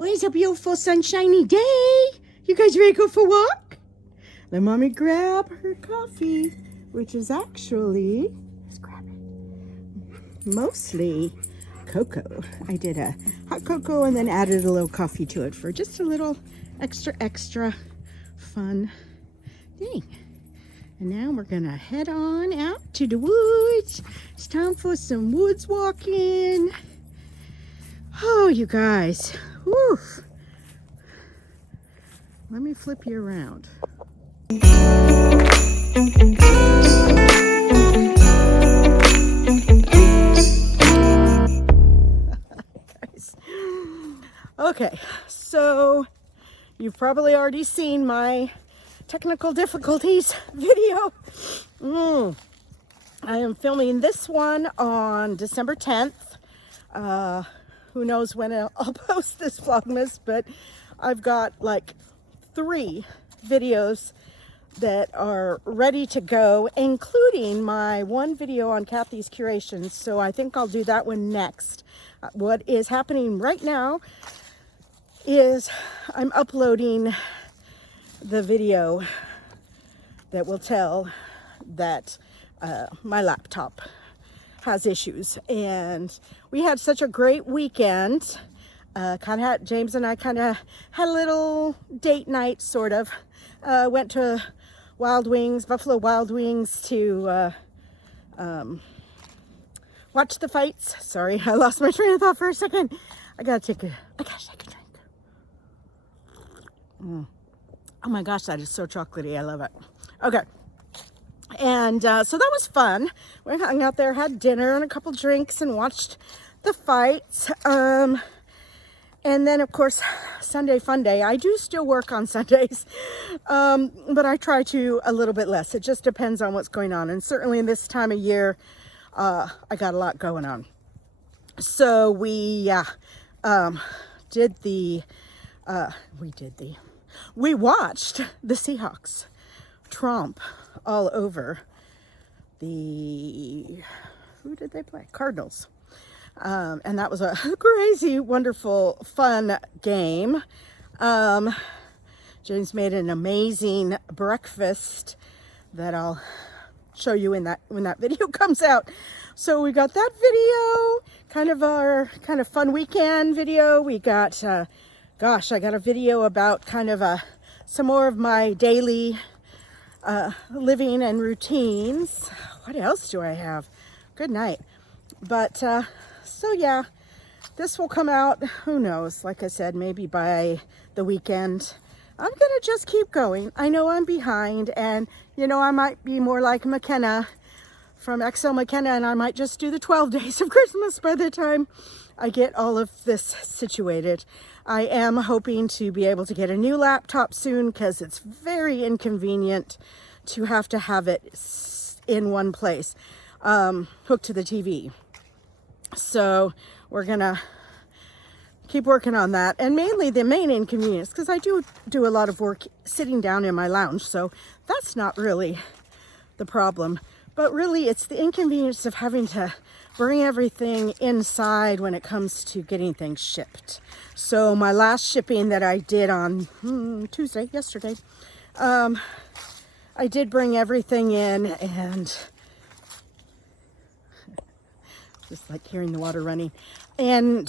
Well, it's a beautiful sunshiny day. You guys ready to go for a walk? Let mommy grab her coffee, which is actually, let's grab it, mostly cocoa. I did a hot cocoa and then added a little coffee to it for just a little extra fun thing. And now we're gonna head on out to the woods. It's time for some woods walking. Oh, you guys, whew. Let me flip you around. Okay, so you've probably already seen my technical difficulties video. I am filming this one on December 10th. Who knows when I'll post this Vlogmas, but I've got like 3 videos that are ready to go, including my one video on Kathy's curations. So I think I'll do that one next. What is happening right now is I'm uploading the video that will tell that my laptop has issues, and we had such a great weekend. James and I kind of had a little date night, sort of. Went to Buffalo Wild Wings to watch the fights. Sorry, I lost my train of thought for a second. I gotta take a drink. Oh my gosh, that is so chocolatey. I love it. Okay. And so that was fun. We hung out there, had dinner and a couple drinks, and watched the fights. And then, of course, Sunday fun day. I do still work on Sundays, but I try to a little bit less. It just depends on what's going on. And certainly in this time of year, I got a lot going on. So we watched the Seahawks tromp all over who did they play? Cardinals. And that was a crazy, wonderful, fun game. James made an amazing breakfast that I'll show you when that video comes out. So we got that video, kind of fun weekend video. We got, I got a video about kind of some more of my daily living and routines. What else do I have? Good night. But so yeah, this will come out, who knows, like I said, maybe by the weekend. I'm gonna just keep going. I know I'm behind, and you know, I might be more like McKenna from XL McKenna, and I might just do the 12 days of Christmas by the time I get all of this situated. I am hoping to be able to get a new laptop soon, because it's very inconvenient to have it in one place, hooked to the TV. So we're gonna keep working on that, and mainly the main inconvenience, because I do a lot of work sitting down in my lounge, so that's not really the problem. But really, it's the inconvenience of having to bring everything inside when it comes to getting things shipped. So my last shipping that I did on yesterday, I did bring everything in, and just like hearing the water running, and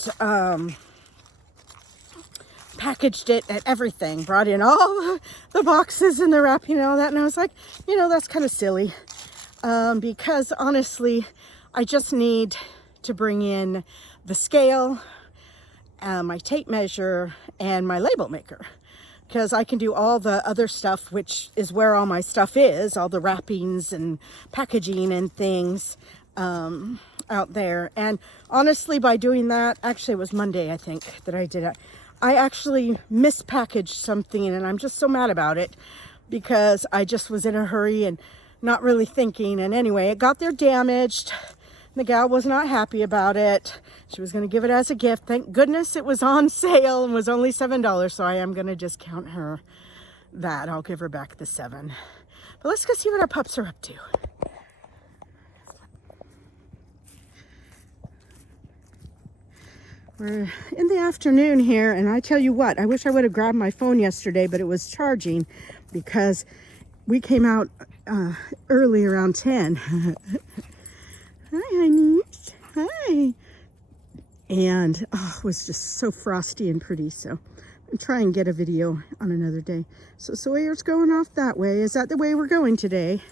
packaged it and everything, brought in all the boxes and the wrapping and all that, and I was like, you know, that's kind of silly, because honestly, I just need to bring in the scale, my tape measure, and my label maker, because I can do all the other stuff, which is where all my stuff is, all the wrappings and packaging and things out there. And honestly, by doing that, actually it was Monday, I think, that I did it. I actually mispackaged something, and I'm just so mad about it, because I just was in a hurry and not really thinking. And anyway, it got there damaged. The gal was not happy about it. She was going to give it as a gift. Thank goodness it was on sale and was only $7, so I am going to discount her that. I'll give her back the $7. But let's go see what our pups are up to. We're in the afternoon here, and I tell you what, I wish I would have grabbed my phone yesterday, but it was charging because we came out early around 10. Hi, honeys. Hi. And it was just so frosty and pretty, so I'll try and get a video on another day. So Sawyer's going off that way. Is that the way we're going today?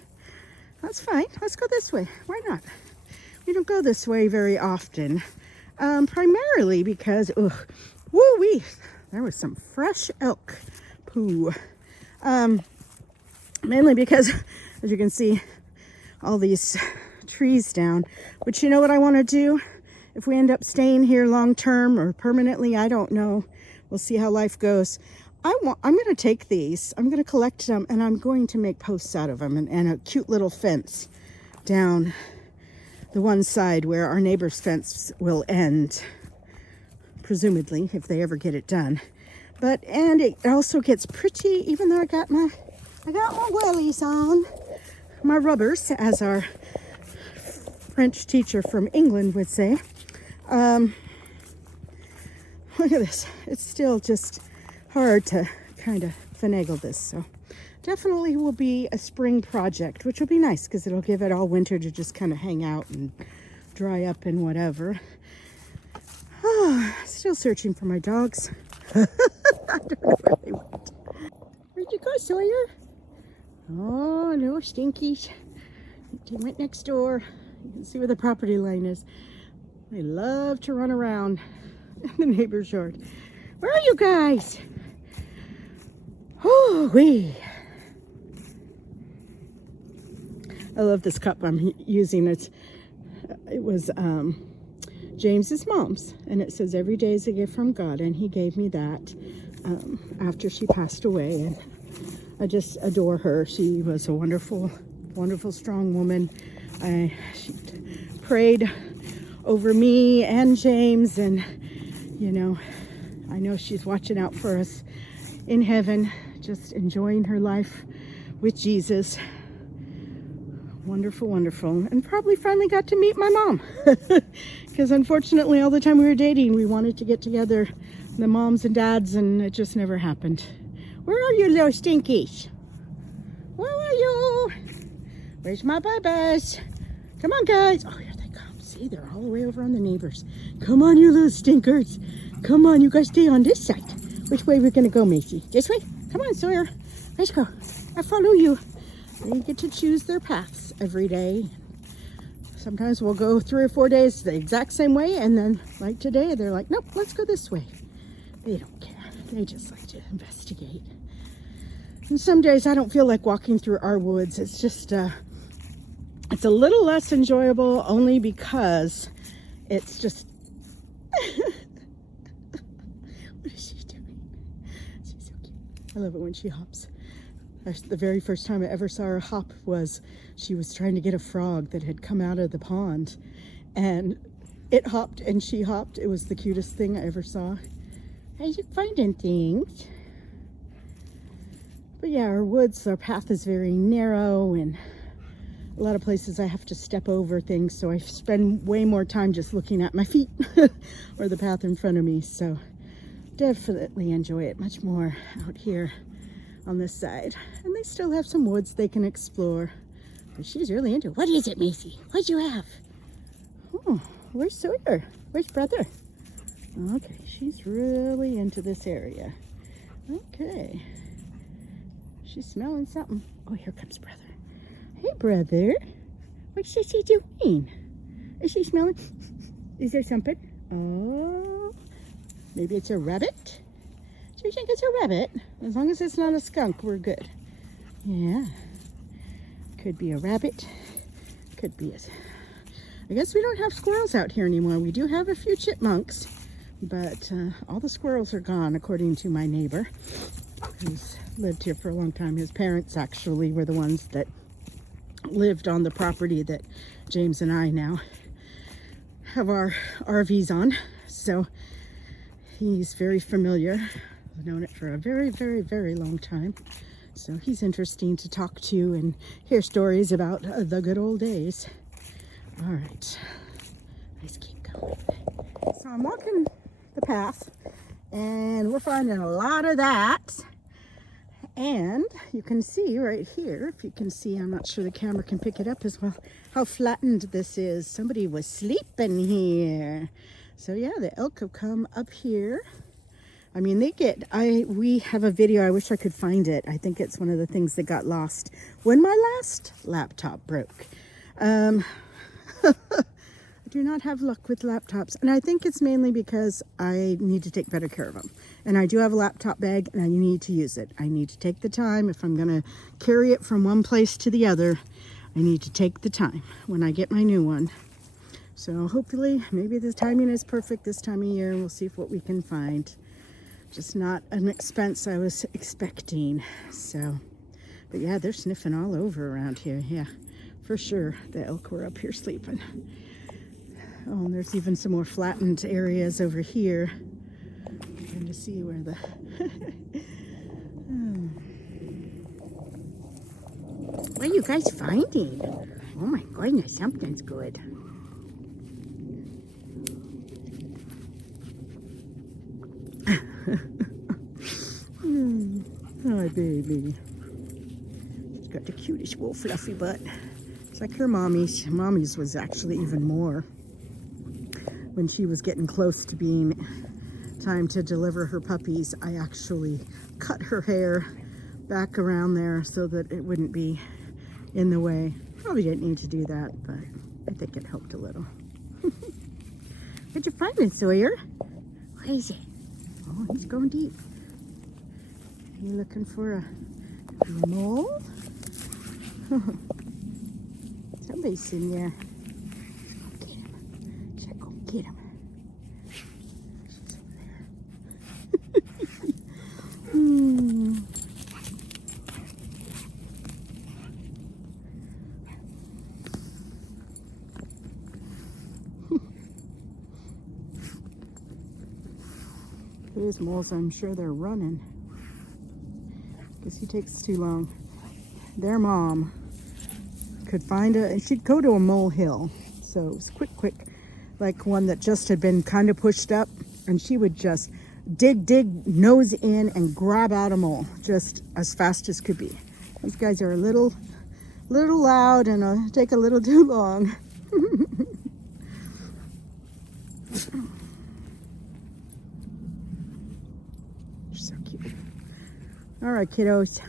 That's fine. Let's go this way. Why not? We don't go this way very often. Primarily because, woo-wee, there was some fresh elk poo. Mainly because, as you can see, all these trees down. But you know what I want to do? If we end up staying here long term or permanently, I don't know. We'll see how life goes. I'm going to take these, I'm going to collect them, and I'm going to make posts out of them and a cute little fence down the one side where our neighbor's fence will end, presumably, if they ever get it done. And it also gets pretty, even though I got my wellies on, my rubbers, as our French teacher from England would say. Look at this. It's still just hard to kind of finagle this. So definitely will be a spring project, which will be nice because it'll give it all winter to just kind of hang out and dry up and whatever. Still searching for my dogs. I don't know where they went. Where'd you go, Sawyer? Oh, no stinkies. They went next door. You can see where the property line is. They love to run around in the neighbor's yard. Where are you guys? Oh, wee. I love this cup I'm using. It was James's mom's, and it says every day is a gift from God, and he gave me that after she passed away, and I just adore her. She was a wonderful, wonderful, strong woman. She prayed over me and James, and you know, I know she's watching out for us in heaven, just enjoying her life with Jesus. Wonderful, wonderful. And probably finally got to meet my mom. Because unfortunately, all the time we were dating, we wanted to get together, the moms and dads, and it just never happened. Where are you, little stinkies? Where are you? Where's my bubbles? Come on, guys. Oh, here they come. See, they're all the way over on the neighbors. Come on, you little stinkers. Come on, you guys stay on this side. Which way we're going to go, Macy? This way? Come on, Sawyer. Let's go. I follow you. They get to choose their paths every day. Sometimes we'll go 3 or 4 days the exact same way, and then like today, they're like, nope, let's go this way. They don't care. They just like to investigate. And some days I don't feel like walking through our woods. It's just, it's a little less enjoyable only because it's just, what is she doing? She's so cute. I love it when she hops. The very first time I ever saw her hop was she was trying to get a frog that had come out of the pond, and it hopped and she hopped. It was the cutest thing I ever saw. Are you finding things? But yeah, our woods, our path is very narrow, and a lot of places I have to step over things, so I spend way more time just looking at my feet or the path in front of me. So definitely enjoy it much more out here on this side. And they still have some woods they can explore. But she's really into it. What is it, Macy? What'd you have? Oh, where's Sawyer? Where's brother? Okay, she's really into this area. Okay. She's smelling something. Oh, here comes brother. Hey, brother. What's she doing? Is she smelling? Is there something? Oh, maybe it's a rabbit? Do you think it's a rabbit? As long as it's not a skunk, we're good. Yeah. Could be a rabbit. Could be a... I guess we don't have squirrels out here anymore. We do have a few chipmunks, but all the squirrels are gone, according to my neighbor, who's lived here for a long time. His parents actually were the ones that lived on the property that James and I now have our RVs on. So he's very familiar. I've known it for a very, very, very long time. So he's interesting to talk to and hear stories about the good old days. All right, let's keep going. So I'm walking the path. And we're finding a lot of that. And you can see right here, if you can see, I'm not sure the camera can pick it up as well, how flattened this is. Somebody was sleeping here. So yeah, the elk have come up here. I mean, we have a video, I wish I could find it. I think it's one of the things that got lost when my last laptop broke. I do not have luck with laptops, and I think it's mainly because I need to take better care of them. And I do have a laptop bag, and I need to use it. I need to take the time. If I'm going to carry it from one place to the other, I need to take the time when I get my new one. So hopefully, maybe the timing is perfect this time of year, and we'll see what we can find. Just not an expense I was expecting. So, but yeah, they're sniffing all over around here. Yeah, for sure. The elk were up here sleeping. Oh, and there's even some more flattened areas over here. I'm trying to see where the... What are you guys finding? Oh my goodness, something's good. Hi, baby. She's got the cutest little fluffy butt. It's like her mommy's. Mommy's was actually even more. When she was getting close to being time to deliver her puppies, I actually cut her hair back around there so that it wouldn't be in the way. Probably didn't need to do that, but I think it helped a little. What'd you find, Sawyer? What is it? Oh, he's going deep. Are you looking for a mole? Somebody's in there. Get him. She's over there. These moles, I'm sure they're running. Because he takes too long. Their mom could find and she'd go to a mole hill. So it was quick. Like one that just had been kind of pushed up, and she would just dig, nose in, and grab out a mole just as fast as could be. These guys are a little loud and take a little too long. You're so cute. All right, kiddos.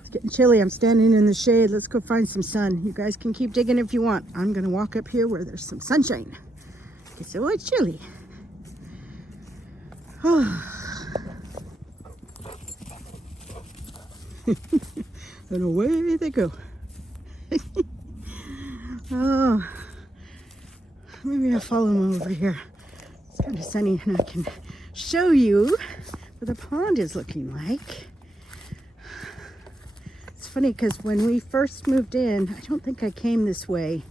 It's getting chilly. I'm standing in the shade. Let's go find some sun. You guys can keep digging if you want. I'm gonna walk up here where there's some sunshine. It's so chilly. And away they go. Oh, maybe I'll follow them over here. It's kind of sunny and I can show you what the pond is looking like. It's funny because when we first moved in, I don't think I came this way.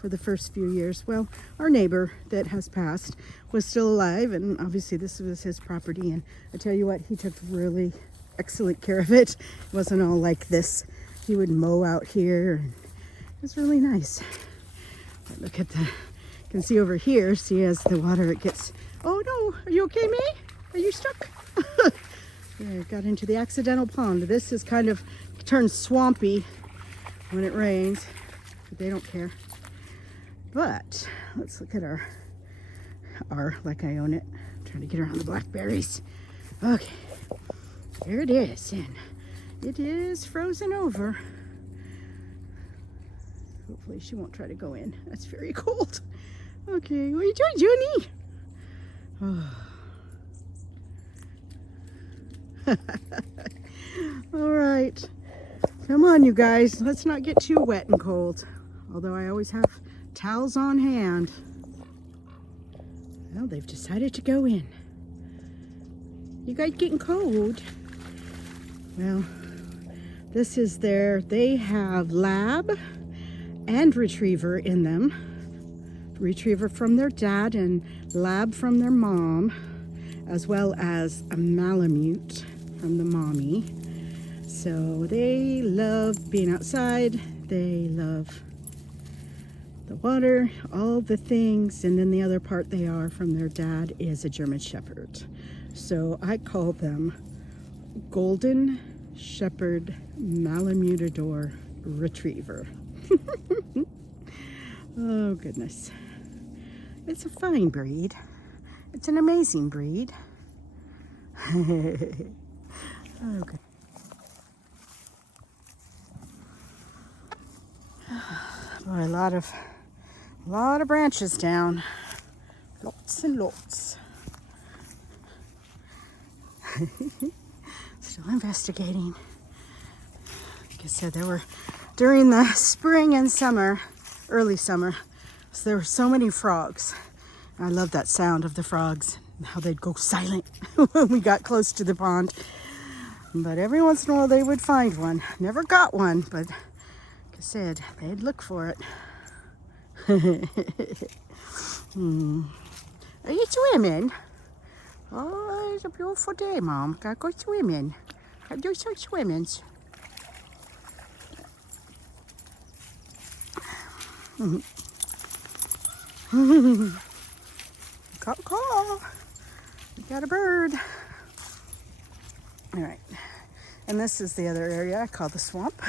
For the first few years. Well, our neighbor that has passed was still alive, and obviously this was his property, and I tell you what, he took really excellent care of it. It wasn't all like this. He would mow out here, and it was really nice. But look at you can see over here, see as the water it gets, oh no, are you okay, May? Are you stuck? Yeah, got into the accidental pond. This is kind of turns swampy when it rains, but they don't care. But let's look at our like I own it. I'm trying to get around the blackberries. Okay, there it is, and it is frozen over. Hopefully she won't try to go in. That's very cold. Okay, what are you doing, Junie? All right, come on, you guys. Let's not get too wet and cold. Although I always have towels on hand. Well, they've decided to go in. You guys getting cold? Well, this is they have lab and retriever in them. Retriever from their dad and lab from their mom, as well as a Malamute from the mommy. So they love being outside. They love the water, all the things, and then the other part they are from their dad is a German Shepherd. So I call them Golden Shepherd Malamutador Retriever. Oh goodness. It's a fine breed. It's an amazing breed. Oh, good. Boy, a lot of branches down. Lots and lots. Still investigating. Like I said, there were, during the spring and summer, early summer, so there were so many frogs. I love that sound of the frogs and how they'd go silent when we got close to the pond. But every once in a while they would find one. Never got one, but like I said, they'd look for it. Are you swimming? Oh, it's a beautiful day, Mom. Gotta go swimming. Gotta do some swimmings. Call. We got a bird. All right. And this is the other area I call the swamp.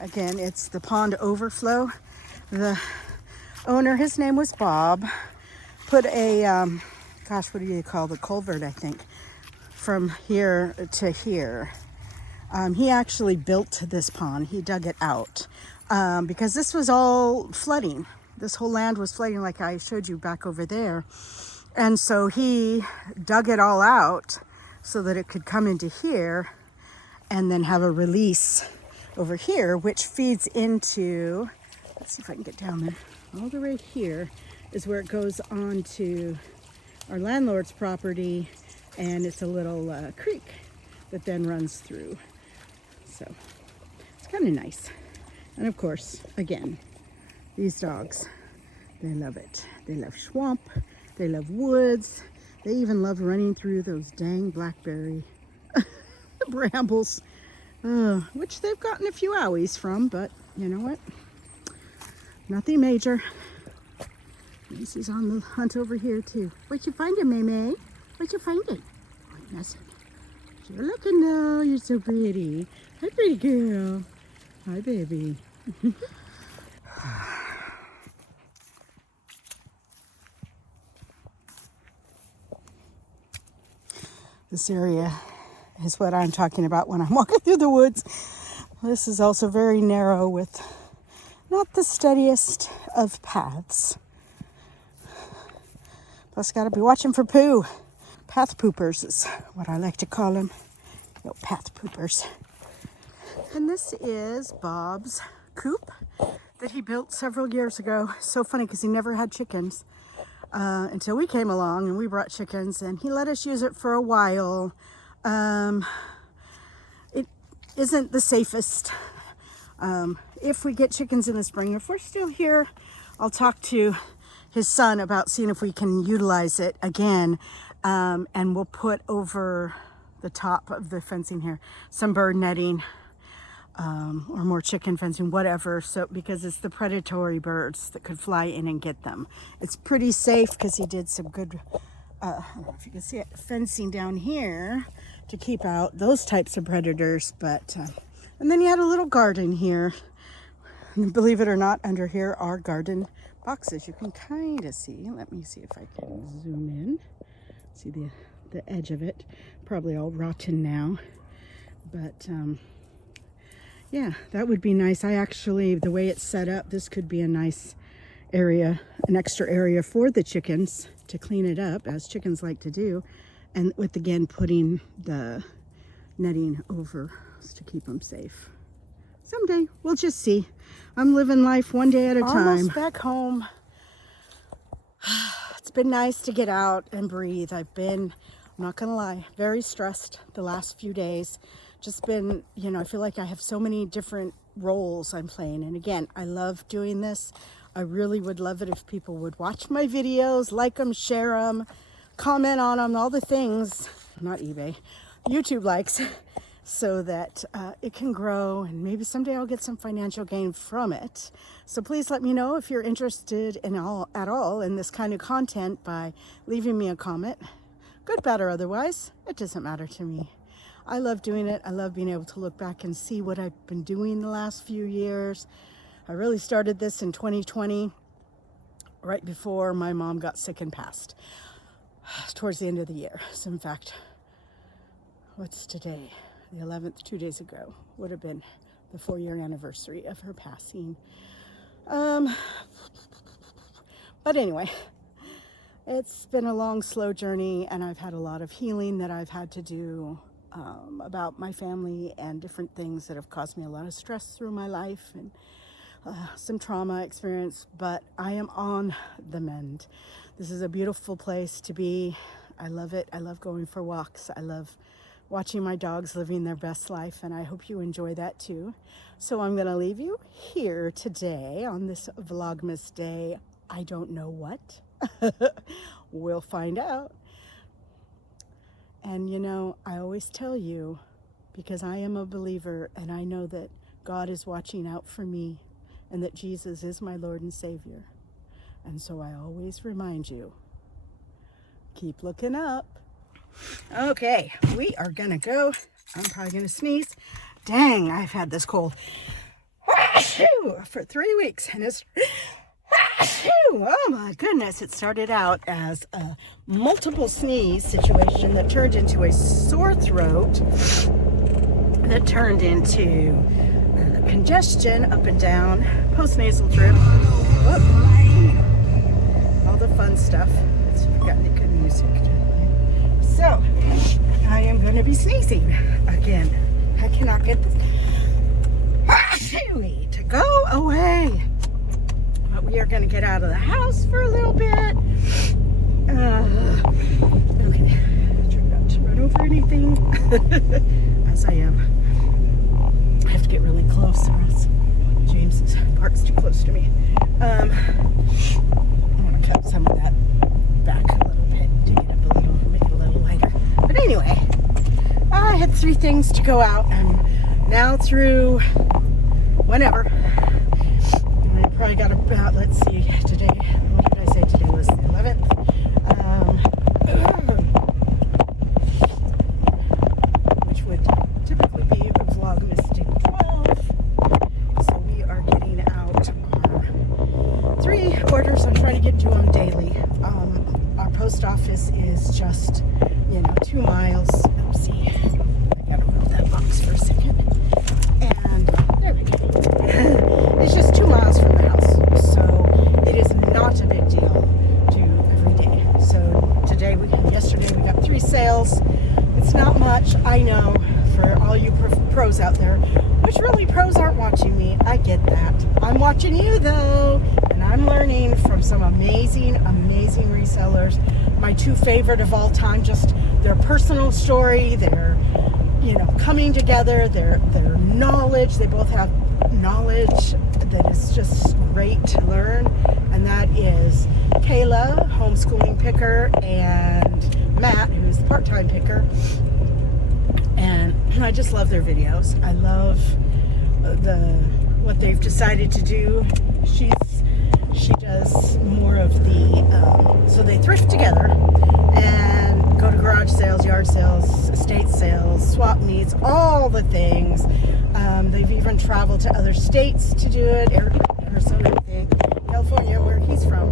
Again, it's the pond overflow. The owner, his name was Bob, put a, gosh, what do you call the culvert, I think, from here to here. He actually built this pond. He dug it out because this was all flooding. This whole land was flooding like I showed you back over there. And so he dug it all out so that it could come into here and then have a release over here, which feeds into, let's see if I can get down there, all the way here is where it goes on to our landlord's property, and it's a little creek that then runs through. So it's kind of nice. And of course, again, these dogs, they love it. They love swamp, they love woods, they even love running through those dang blackberry brambles, which they've gotten a few owies from, but you know what? Nothing major. Macy's on the hunt over here too. What you finding, May? What you finding? Oh, nothing. You're looking now. You're so pretty. Hi, pretty girl. Hi, baby. This area is what I'm talking about when I'm walking through the woods. This is also very narrow with not the steadiest of paths. Plus, gotta be watching for poo. Path poopers is what I like to call them. Path poopers. And this is Bob's coop that he built several years ago. So funny because he never had chickens until we came along and we brought chickens, and he let us use it for a while. It isn't the safest. If we get chickens in the spring, if we're still here, I'll talk to his son about seeing if we can utilize it again. And we'll put over the top of the fencing here some bird netting, or more chicken fencing, whatever. So, because it's the predatory birds that could fly in and get them. It's pretty safe because he did some good, I don't know if you can see it, fencing down here to keep out those types of predators. But, and then he had a little garden here. And believe it or not, under here are garden boxes. You can kind of see. Let me see if I can zoom in. See the edge of it. Probably all rotten now. But, yeah, that would be nice. I actually, the way it's set up, this could be a nice area, an extra area for the chickens to clean it up, as chickens like to do. And with, again, putting the netting over to keep them safe. Someday, we'll just see. I'm living life one day at a time. Almost back home. It's been nice to get out and breathe. I've been, I'm not gonna lie, very stressed the last few days. Just been, you know, I feel like I have so many different roles I'm playing. And again, I love doing this. I really would love it if people would watch my videos, like them, share them, comment on them, all the things. Not eBay, YouTube likes. so that it can grow, and maybe someday I'll get some financial gain from it. So please let me know if you're interested at all in this kind of content by leaving me a comment. Good, bad, or otherwise, it doesn't matter to me. I love doing it. I love being able to look back and see what I've been doing the last few years. I really started this in 2020, right before my mom got sick and passed, towards the end of the year. So in fact, what's today? The 11th, 2 days ago, would have been the 4-year anniversary of her passing. But anyway, it's been a long, slow journey, and I've had a lot of healing that I've had to do about my family and different things that have caused me a lot of stress through my life and some trauma experience, but I am on the mend. This is a beautiful place to be. I love it. I love going for walks. I love watching my dogs living their best life, and I hope you enjoy that too. So I'm going to leave you here today on this Vlogmas day. I don't know what. We'll find out. And you know, I always tell you, because I am a believer and I know that God is watching out for me and that Jesus is my Lord and Savior. And so I always remind you, keep looking up. Okay, we are gonna go. I'm probably gonna sneeze. Dang, I've had this cold for 3 weeks, and it's oh my goodness. It started out as a multiple sneeze situation that turned into a sore throat, that turned into congestion up and down, postnasal drip. Whoop. All the fun stuff. Let's forget the good music. So, I am going to be sneezing again. I cannot get this to go away. But we are going to get out of the house for a little bit. Okay, try not to run over anything as I am. I have to get really close, or else James parks too close to me. I want to cut some of that back a little bit, dig it up a little, make it a little lighter. But anyway, I had 3 things to go out, and now through whenever, I probably got about, let's see, today, what did I say today was the 11th? Which would typically be Vlogmas day 12. So we are getting out our 3 orders. I'm trying to get to them daily. Our post office is just, 2 miles. Oopsie. I gotta move that box for a second. And there we go. It's just 2 miles from the house. So it is not a big deal to every day. So yesterday we got 3 sales. It's not much, I know, for all you pros out there, which really pros aren't watching me. I get that. I'm watching you though, and I'm learning from some amazing, amazing resellers. My 2 favorite of all time, just their personal story, their, coming together, their knowledge. They both have knowledge that is just great to learn, and that is Kayla, homeschooling picker, and Matt, who's the part-time picker. And I just love their videos. I love what they've decided to do. She does more of the so they thrift together and go to garage sales, yard sales, estate sales, swap meets, all the things. They've even traveled to other states to do it. Arizona, I think, California, where he's from.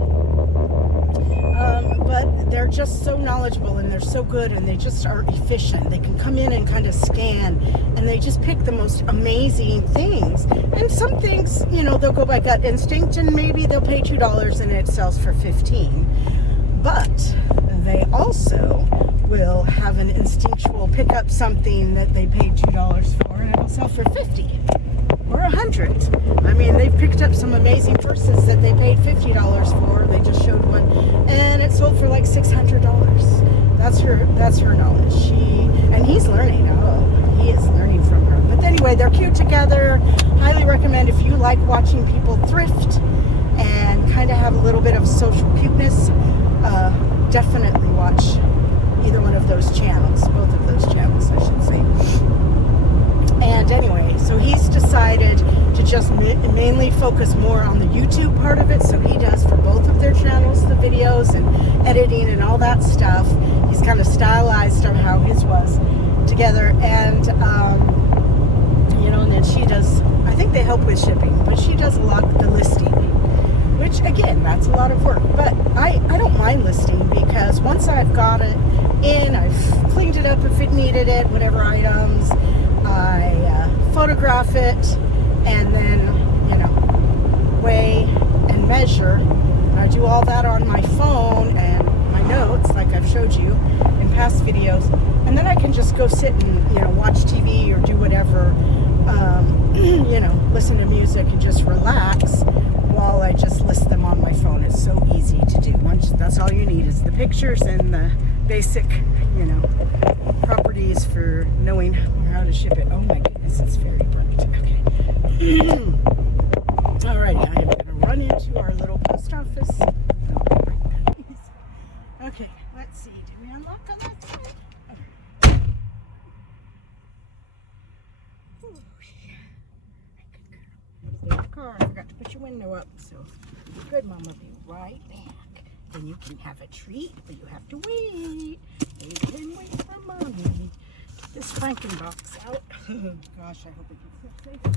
But they're just so knowledgeable, and they're so good, and they just are efficient. They can come in and kind of scan, and they just pick the most amazing things. And some things, they'll go by gut instinct, and maybe they'll pay $2 and it sells for $15. But they also will have an instinctual pick up something that they paid $2 for, and it'll sell for $50 or $100. I mean, they've picked up some amazing purses that they paid $50 for. They just showed one, and it sold for like $600. That's her knowledge. He's learning. Oh, he is learning from her. But anyway, they're cute together. Highly recommend if you like watching people thrift and kind of have a little bit of social cuteness. Definitely watch either one of those channels, both of those channels, I should say. mainly focus more on the YouTube part of it, so he does for both of their channels the videos and editing and all that stuff. He's kind of stylized on how his was together, and you know, and then she does, I think they help with shipping, but she does a lot of the listing, which again, that's a lot of work, but I don't mind listing, because once I've got it in, I've cleaned it up if it needed it, whatever items, I photograph it, and then, you know, weigh and measure. I do all that on my phone and my notes, like I've showed you in past videos, and then I can just go sit and, you know, watch TV or do whatever, you know, listen to music and just relax while I just list them on my phone. It's so easy to do. Once, that's all you need is the pictures and the basic, you know, properties for knowing how to ship it. Oh my goodness, it's very bright. Okay. Alright, I am going to run into our little post office. Okay, let's see. Did we unlock on that side? Okay. Ooh, stay in the car. I forgot to put your window up, so good, Mom. I'll be right back. Then you can have a treat, but you have to wait. You can wait for Mommy. Get this Franken box out. Gosh, I hope it gets safe.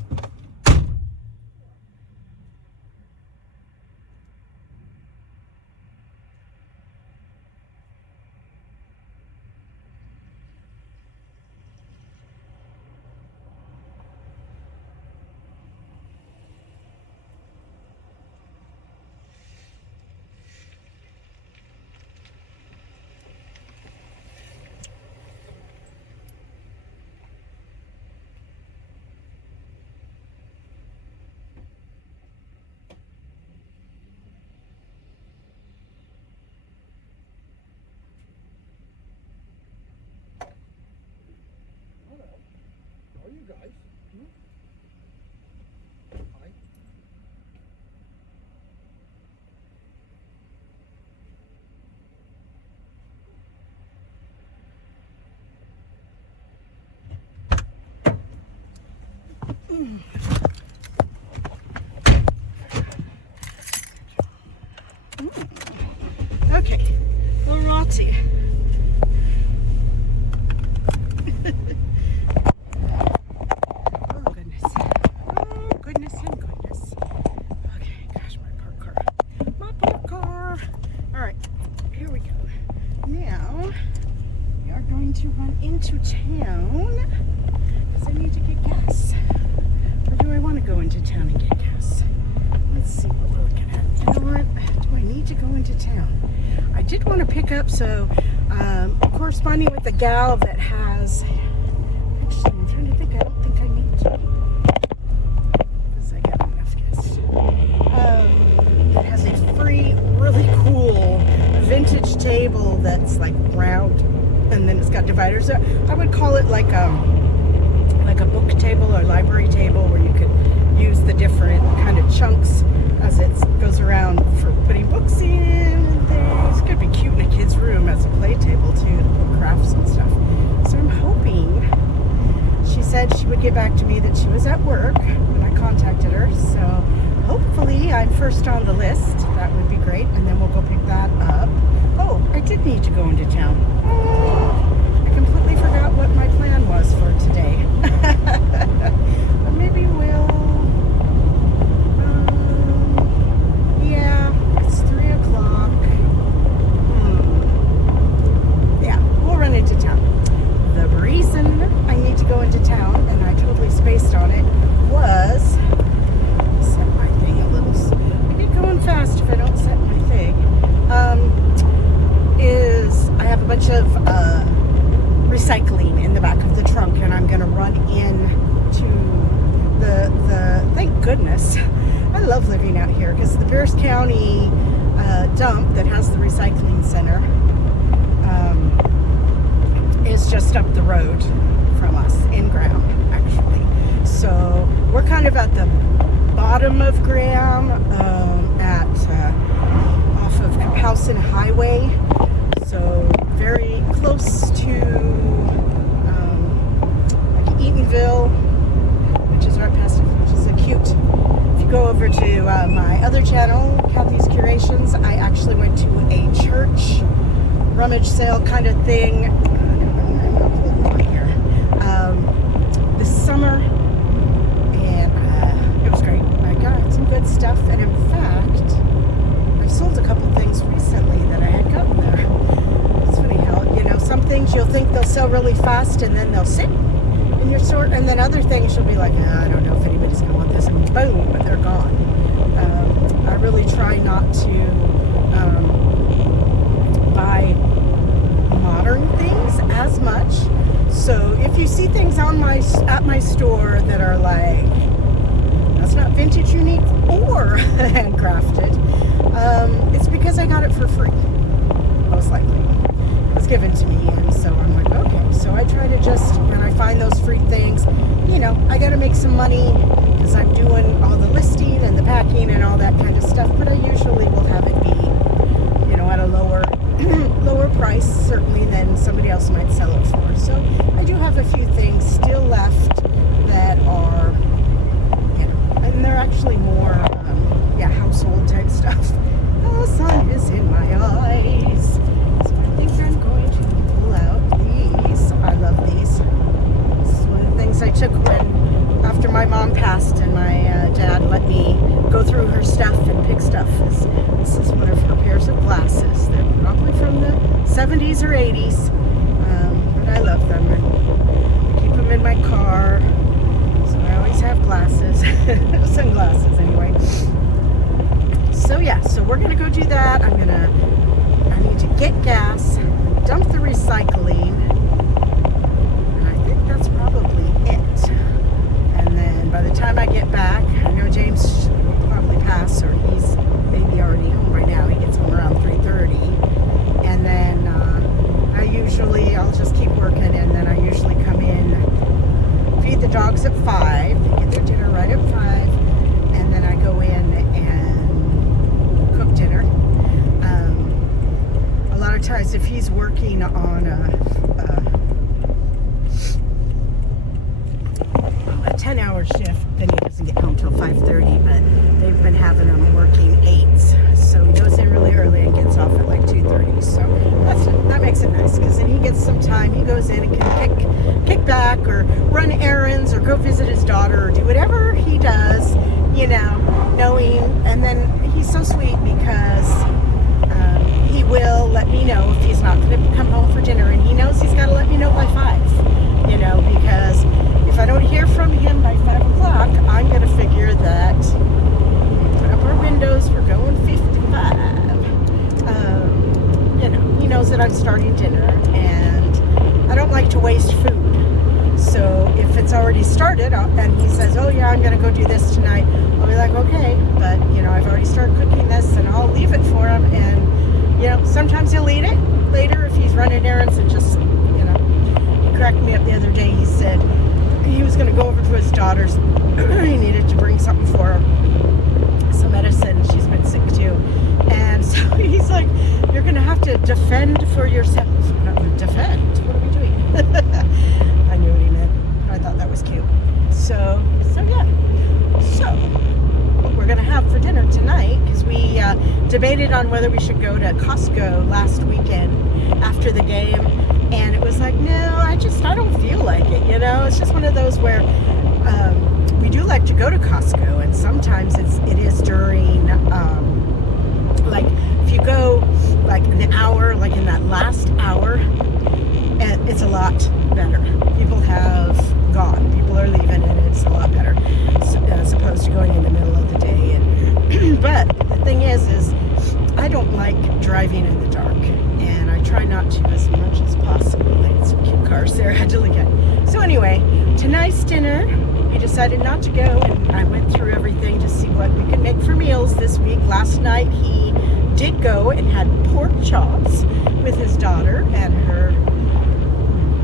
How are you guys? Hi. Okay, alrighty. Oh goodness. Oh goodness and goodness. Okay, gosh, my parked car. My parked car. Alright, here we go. Now, we are going to run into town because I need to get gas. Or do I want to go into town and get gas? Let's see what we're looking at. You know what? Do I need to go into town? I did want to pick up, so corresponding with the gal that has, actually I'm trying to think, I don't think I need to, because I got enough gas. It has a free, really cool vintage table that's like round, and then it's got dividers. I would call it like a book table or library table, where you could use the different kind of chunks as it goes around for putting books in and things. It could be cute in a kid's room as a play table too, to put crafts and stuff. So I'm hoping, she said she would get back to me that she was at work when I contacted her, so hopefully I'm first on the list. That would be great, and then we'll go pick that up. Oh, I did need to go into town. Oh, I completely forgot what my plan was for today. But maybe we'll, yeah, it's 3 o'clock. Yeah, we'll run into town. The reason I need to go into town, and I totally spaced on it, was set my thing a little. I get going fast if I don't set my thing. Is I have a bunch of recycling in the back of the trunk, and I'm going to run in to the thank goodness. I love living out here because the Pierce County dump that has the recycling center is just up the road from us, in Graham, actually. So we're kind of at the bottom of Graham, off of Howson Highway. So very close to like Eatonville, which is right past it, which is a cute. If you go over channel, Kathy's Curations. I actually went to a church rummage sale kind of thing. I'm gonna pull it over here. This summer, and it was great. I got some good stuff, and in fact, I've sold a couple things recently that I had gotten there. It's funny how, you know, some things you'll think they'll sell really fast, and then they'll sit in your store, and then other things you'll be like, I don't know if anybody's gonna want this, and boom, but they're gone. I really try not to buy modern things as much. So if you see things on at my store that are like, that's not vintage, unique, or handcrafted, it's because I got it for free, most likely. It was given to me, and so I'm like, okay. So I try to just, when I find those free things, you know, I got to make some money because I'm doing all the listing and the packing and all that kind of stuff, but I usually will have it be, you know, at a lower price, certainly, than somebody else might sell it for. So I do have a few things still left that are, you know, and they're actually more, household type stuff. The sun is in my eyes. So I think I'm going to pull out these. I love these. This is one of the things I took after my mom passed and my dad let me go through her stuff and pick stuff. This is one of her pairs of glasses. They're probably from the 70s or 80s, but I love them. I keep them in my car, so I always have glasses, sunglasses anyway. So yeah, so we're gonna go do that. I need to get gas, dump the recycling, and I think that's probably it. And then by the time I get back, I know James will probably pass, or he's maybe already home right now. He gets home around 3:30. And then I'll just keep working, and then I usually come in, feed the dogs at 5, they get their dinner right at 5, and then I go in and cook dinner. A lot of times if he's working on a 10-hour shift, then he doesn't get home till 5:30, but they've been having him working 8s, so he goes in really early and gets off at like 2:30. So that makes it nice, because then he gets some time. He goes in and can kick back or run errands or go visit his daughter or do whatever he does, you know, knowing. And then he's so sweet because he will let me know if he's not going to come home for dinner, and he knows he's got to let me know by 5, you know, because if I don't hear from him by 5 o'clock, I'm going to figure that put up our windows, we're going 55. You know, he knows that I'm starting dinner, and I don't like to waste food. So if it's already started, and he says, oh yeah, I'm going to go do this tonight, I'll be like, okay, but you know, I've already started cooking this, and I'll leave it for him. And you know, sometimes he'll eat it later if he's running errands, and just, you know, he cracked me up the other day. He said he was going to go over to his daughter's. He needed to bring something for her, some medicine. She's been sick too, and so he's like, "You're going to have to defend for yourself." Defend? What are we doing? I knew what he meant. I thought that was cute. So yeah. So what we're going to have for dinner tonight, because we debated on whether we should go to Costco last weekend after the game. And it was like, no, I don't feel like it, you know? It's just one of those where we do like to go to Costco, and sometimes it is during, like, if you go, like, an hour, like in that last hour, and it's a lot better. People have gone. People are leaving, and it's a lot better, as opposed to going in the middle of the day. And but the thing is I don't like driving in the dark, and I try not to as much as possible. I had some cute cars there I had to look at. So anyway, tonight's dinner, we decided not to go, and I went through everything to see what we could make for meals this week. Last night he did go and had pork chops with his daughter and her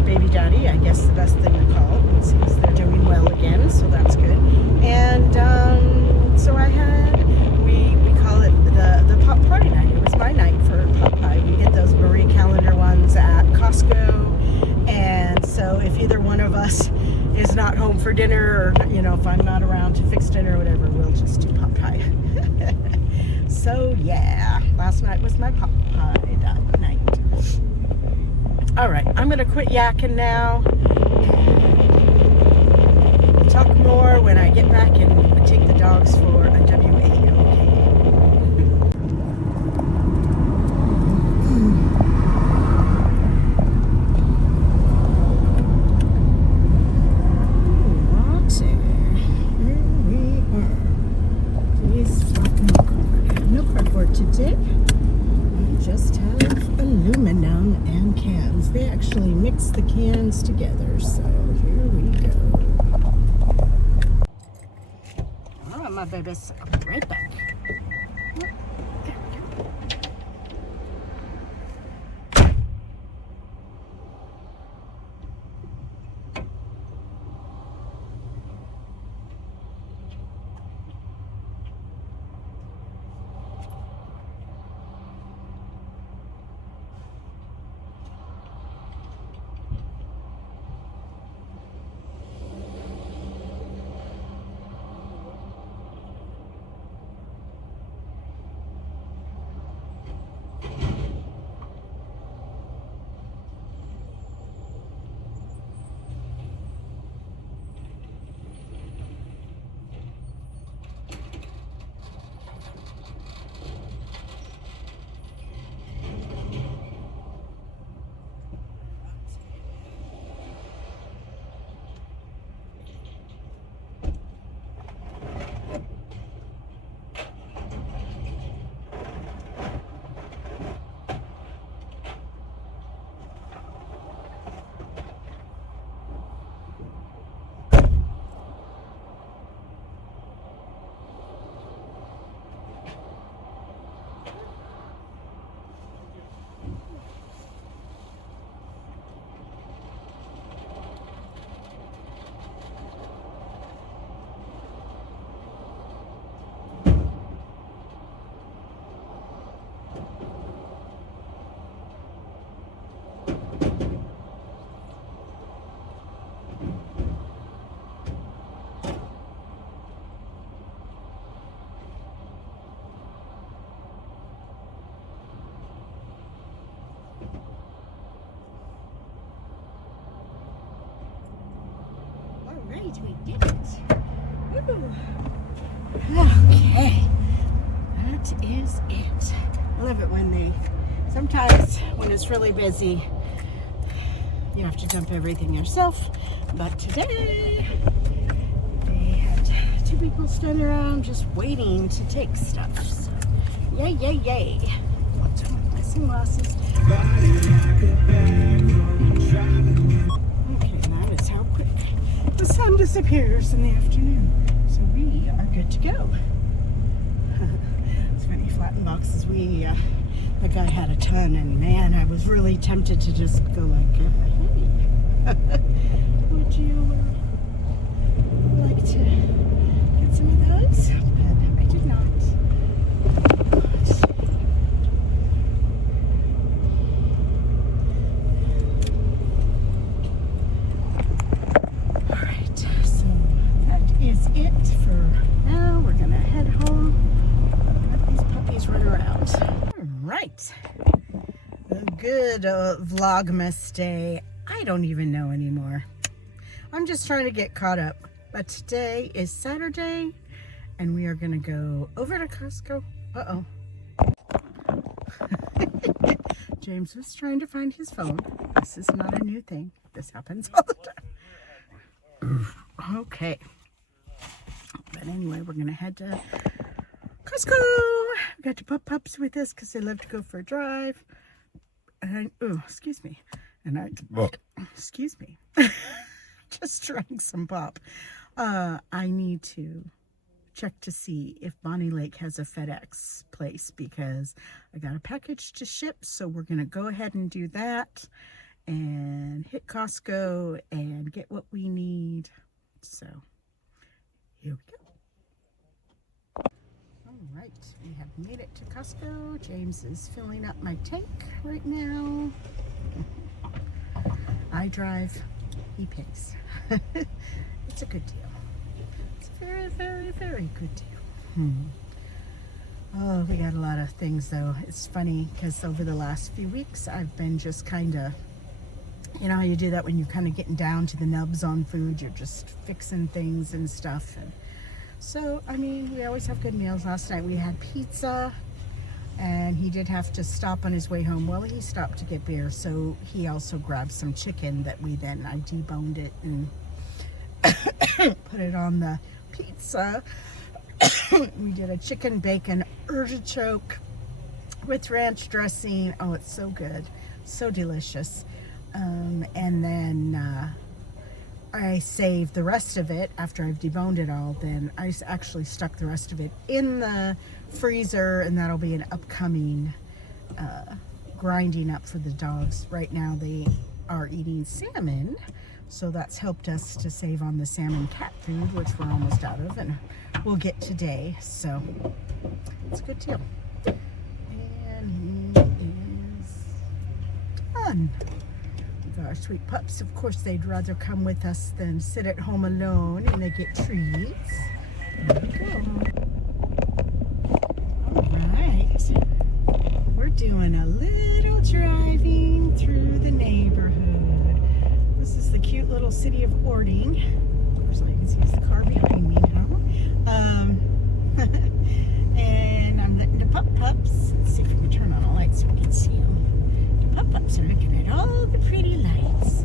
baby daddy, I guess the best thing to call it. It seems they're doing well again, so that's good. And so I had, we call it the pot pie night. It was my night for pot pie. We get those Marie Calendar ones at Costco, and so if either one of us is not home for dinner, or you know, if I'm not around to fix dinner or whatever, we'll just do pot pie. So yeah, last night was my pot pie night. All right, I'm gonna quit yakking now. We'll talk more when I get back and take the dogs for a WAOK. Today, I just have aluminum and cans. They actually mix the cans together, so here we go. All right, my babies, I'll be right back. Right, we did it. Woo. Okay, that is it. I love it when sometimes when it's really busy, you have to dump everything yourself. But today, they had two people standing around just waiting to take stuff. So, yay, yay, yay. What's wrong with my sunglasses? Okay, that is how quick the sun disappears in the afternoon. So we are good to go. It's funny, flatten boxes. The guy had a ton, and man, I was really tempted to just go like, hey, would you like to get some of those? But I did not. Is it for now. We're gonna head home, let these puppies run around. All right, a good Vlogmas day. I don't even know anymore. I'm just trying to get caught up. But today is Saturday, and we are gonna go over to Costco. Uh-oh. James was trying to find his phone. This is not a new thing. This happens all the time. Okay. But anyway, we're going to head to Costco. We got to put pups with us because they love to go for a drive. And excuse me. Excuse me. Just drank some pop. I need to check to see if Bonnie Lake has a FedEx place because I got a package to ship. So we're going to go ahead and do that and hit Costco and get what we need. So here we go. All right, we have made it to Costco. James is filling up my tank right now. I drive, he pays. It's a good deal. It's a very, very, very good deal. Oh, we got a lot of things though. It's funny because over the last few weeks I've been just kind of, you know how you do that when you're kind of getting down to the nubs on food, you're just fixing things and stuff. And so, I mean, we always have good meals. Last night we had pizza, and he did have to stop on his way home. Well, he stopped to get beer, so he also grabbed some chicken that I deboned it and put it on the pizza. We did a chicken bacon artichoke with ranch dressing. Oh, it's so good, so delicious. And then I saved the rest of it after I've deboned it all. Then I actually stuck the rest of it in the freezer, and that'll be an upcoming grinding up for the dogs. Right now they are eating salmon, so that's helped us to save on the salmon cat food, which we're almost out of, and we'll get today. So it's a good deal. And he is done. Our sweet pups, of course, they'd rather come with us than sit at home alone, and they get treats. There we go. All right, we're doing a little driving through the neighborhood. This is the cute little city of Ording. Of course, all you can see is the car behind me now. And I'm letting the pups. Let's see if we can turn on the lights so we can see them. Pups are looking at all the pretty lights.